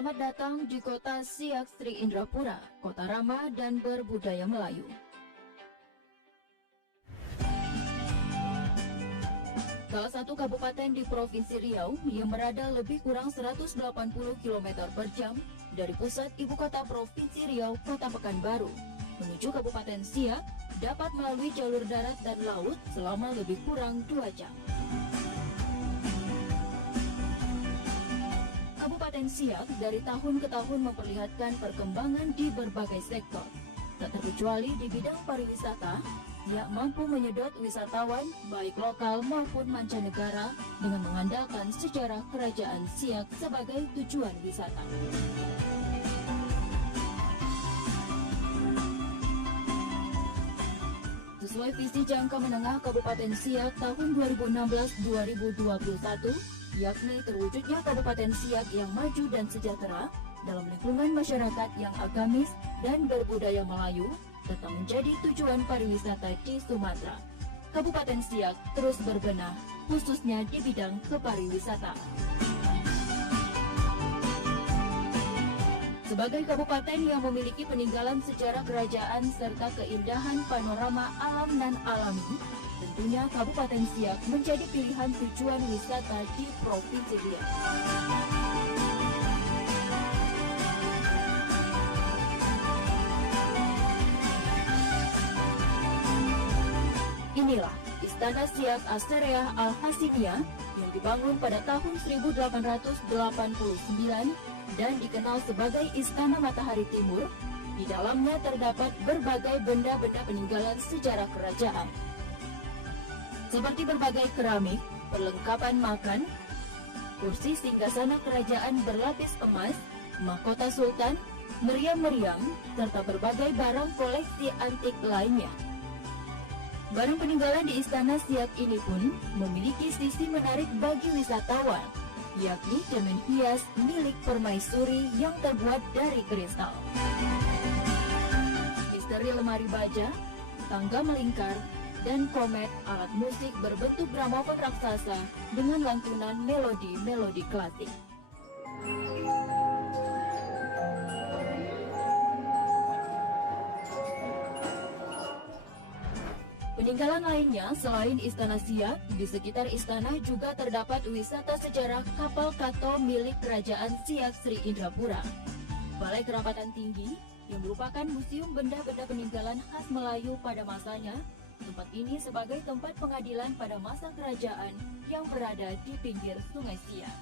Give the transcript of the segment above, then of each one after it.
Selamat datang di kota Siak Sri Indrapura, kota ramah dan berbudaya Melayu. Salah satu kabupaten di Provinsi Riau yang berada lebih kurang 180 km per jam dari pusat ibu kota Provinsi Riau, Kota Pekanbaru, menuju Kabupaten Siak dapat melalui jalur darat dan laut selama lebih kurang 2 jam. Kabupaten Siak dari tahun ke tahun memperlihatkan perkembangan di berbagai sektor, tak terkecuali di bidang pariwisata, yang mampu menyedot wisatawan baik lokal maupun mancanegara dengan mengandalkan sejarah kerajaan Siak sebagai tujuan wisata. Sesuai visi jangka menengah Kabupaten Siak tahun 2016-2021, yakni terwujudnya Kabupaten Siak yang maju dan sejahtera dalam lingkungan masyarakat yang agamis dan berbudaya Melayu, tetap menjadi tujuan pariwisata di Sumatera. Kabupaten Siak terus berbenah, khususnya di bidang kepariwisata. Sebagai kabupaten yang memiliki peninggalan sejarah kerajaan serta keindahan panorama alam dan alami, tentunya Kabupaten Siak menjadi pilihan tujuan wisata di Provinsi Riau. Inilah Istana Siak Asteria Al-Hasimiyah yang dibangun pada tahun 1889 dan dikenal sebagai Istana Matahari Timur. Di dalamnya terdapat berbagai benda-benda peninggalan sejarah kerajaan, seperti berbagai keramik, perlengkapan makan, kursi singgasana kerajaan berlapis emas, mahkota sultan, meriam-meriam, serta berbagai barang koleksi antik lainnya. Barang peninggalan di Istana Siak ini pun memiliki sisi menarik bagi wisatawan, yakni cemen hias milik permaisuri yang terbuat dari kristal. Misteri lemari baja, tangga melingkar, dan komet alat musik berbentuk gramofon raksasa dengan lantunan melodi-melodi klasik. Peninggalan lainnya selain Istana Siak, di sekitar istana juga terdapat wisata sejarah kapal Kato milik Kerajaan Siak Sri Indrapura, Balai Kerapatan Tinggi yang merupakan museum benda-benda peninggalan khas Melayu pada masanya. Tempat ini sebagai tempat pengadilan pada masa kerajaan yang berada di pinggir Sungai Siak.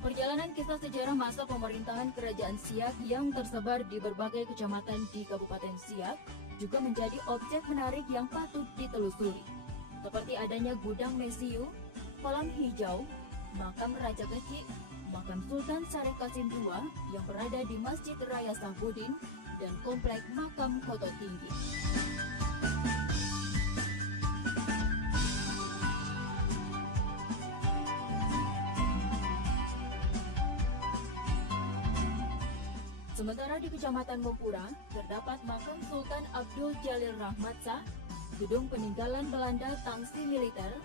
Perjalanan kisah sejarah masa pemerintahan Kerajaan Siak yang tersebar di berbagai kecamatan di Kabupaten Siak juga menjadi objek menarik yang patut ditelusuri, seperti adanya gudang mesiu, kolam hijau, makam Raja Kecik, makam Sultan Syarif Qasim II yang berada di Masjid Raya Sahbudin, dan komplek makam Koto Tinggi. Sementara di Kecamatan Mempura, terdapat makam Sultan Abdul Jalil Rahmat, gedung peninggalan Belanda tangsi militer,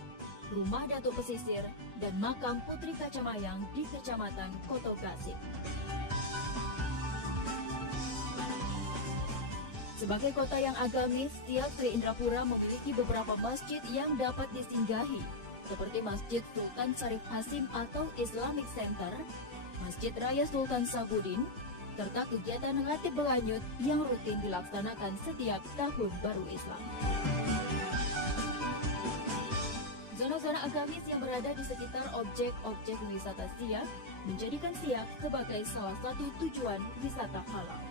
rumah Datuk Pesisir, dan makam Putri Kacamayang di Kecamatan Koto Gasik. Sebagai kota yang agamis, Siak Sri Indrapura memiliki beberapa masjid yang dapat disinggahi, seperti Masjid Sultan Syarif Hasim atau Islamic Center, Masjid Raya Sultan Sahbudin, serta kegiatan Ratib Belanyut yang rutin dilaksanakan setiap tahun baru Islam. Zona-zona agamis yang berada di sekitar objek-objek wisata Siak menjadikan Siak sebagai salah satu tujuan wisata halal.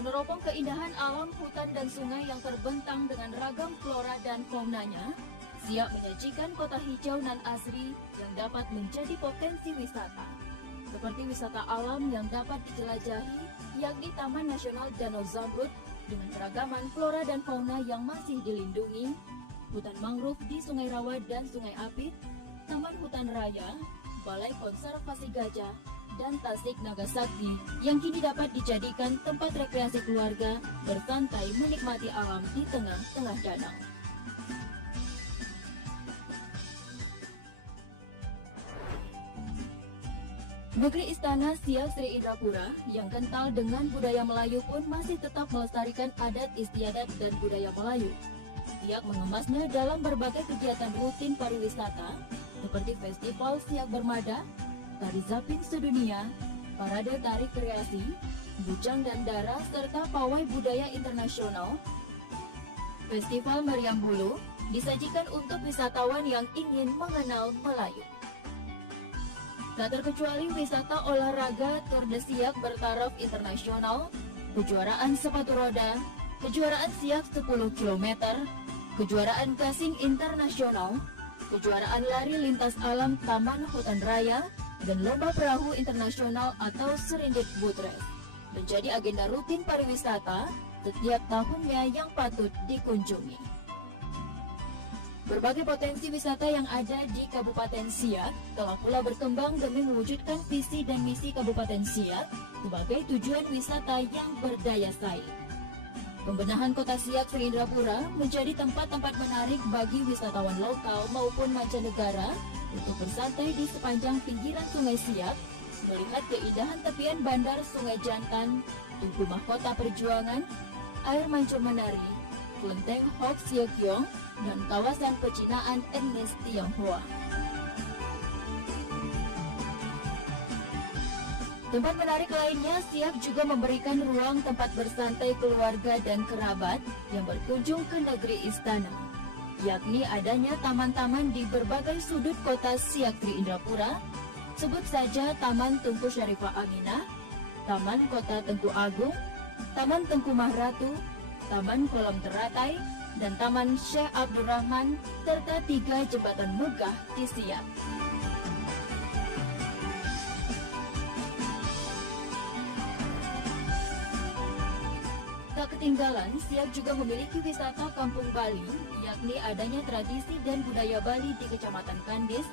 Meneropong keindahan alam hutan dan sungai yang terbentang dengan ragam flora dan faunanya, Siak menyajikan kota hijau nan asri yang dapat menjadi potensi wisata. Seperti wisata alam yang dapat dijelajahi, yakni Taman Nasional Danau Zamrud dengan keragaman flora dan fauna yang masih dilindungi, hutan mangrove di Sungai Rawa dan Sungai Apit, Taman Hutan Raya, Balai Konservasi Gajah, dan Tasik Nagasakti yang kini dapat dijadikan tempat rekreasi keluarga bersantai menikmati alam di tengah-tengah danau. Negeri Istana Siak Sri Indrapura yang kental dengan budaya Melayu pun masih tetap melestarikan adat istiadat dan budaya Melayu. Siak mengemasnya dalam berbagai kegiatan rutin pariwisata seperti Festival Siak Bermada, Tari Zapin Sedunia, Parade Tari Kreasi, Bujang dan Dara, serta Pawai Budaya Internasional. Festival Meriam Bulu disajikan untuk wisatawan yang ingin mengenal Melayu. Tak terkecuali wisata olahraga Tour de Siak bertaraf internasional, kejuaraan sepatu roda, kejuaraan Siak 10 km, kejuaraan gasing internasional, kejuaraan lari lintas alam Taman Hutan Raya, dan lomba perahu internasional atau Serendip Boat Race menjadi agenda rutin pariwisata setiap tahunnya yang patut dikunjungi. Berbagai potensi wisata yang ada di Kabupaten Siak telah pula berkembang demi mewujudkan visi dan misi Kabupaten Siak sebagai tujuan wisata yang berdaya saing. Pembenahan Kota Siak Sri Indrapura menjadi tempat-tempat menarik bagi wisatawan lokal maupun mancanegara untuk bersantai di sepanjang pinggiran Sungai Siak, melihat keindahan tepian bandar Sungai Jantan, Tugu Mahkota Perjuangan, air mancur menari, Kelenteng Hok Siak Yong, dan kawasan pecinaan etnis Tionghoa. Tempat menarik lainnya, Siak juga memberikan ruang tempat bersantai keluarga dan kerabat yang berkunjung ke negeri Istana, yakni adanya taman-taman di berbagai sudut kota Siak Sri Indrapura. Sebut saja Taman Tungku Syarifah Aminah, Taman Kota Tengku Agung, Taman Tengku Mahratu, Taman Kolam Teratai, dan Taman Syekh Abdurrahman, serta 3 jembatan megah di Siak. Tak ketinggalan, Siak juga memiliki wisata Kampung Bali, yakni adanya tradisi dan budaya Bali di Kecamatan Kandis,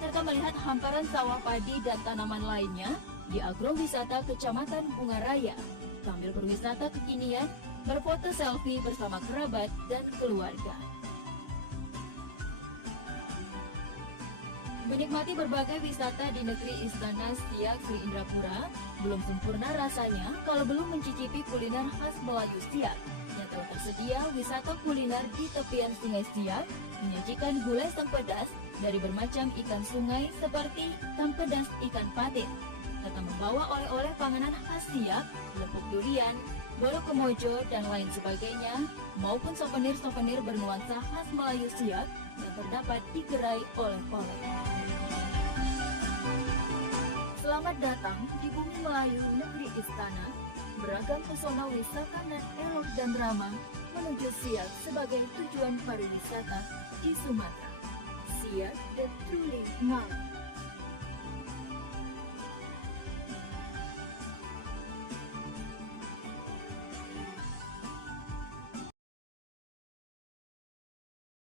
serta melihat hamparan sawah padi dan tanaman lainnya di agrowisata Kecamatan Bunga Raya, sambil berwisata kekinian, berfoto selfie bersama kerabat dan keluarga. Menikmati berbagai wisata di negeri Istana Siak Sri Indrapura belum sempurna rasanya kalau belum mencicipi kuliner khas Melayu Siak, yang telah tersedia wisata kuliner di tepian Sungai Siak, menyajikan gulai sempedas dari bermacam ikan sungai seperti sempedas ikan patin, serta membawa oleh-oleh panganan khas Siak, lepuk durian, bolok kemojo, dan lain sebagainya, maupun souvenir-souvenir bernuansa khas Melayu Siak yang terdapat di gerai oleh-oleh. Selamat datang di bumi Melayu negeri Istana. Beragam pesona wisata nan elok dan ramah menuju Siak sebagai tujuan pariwisata di Sumatera. Siak the truly Malang.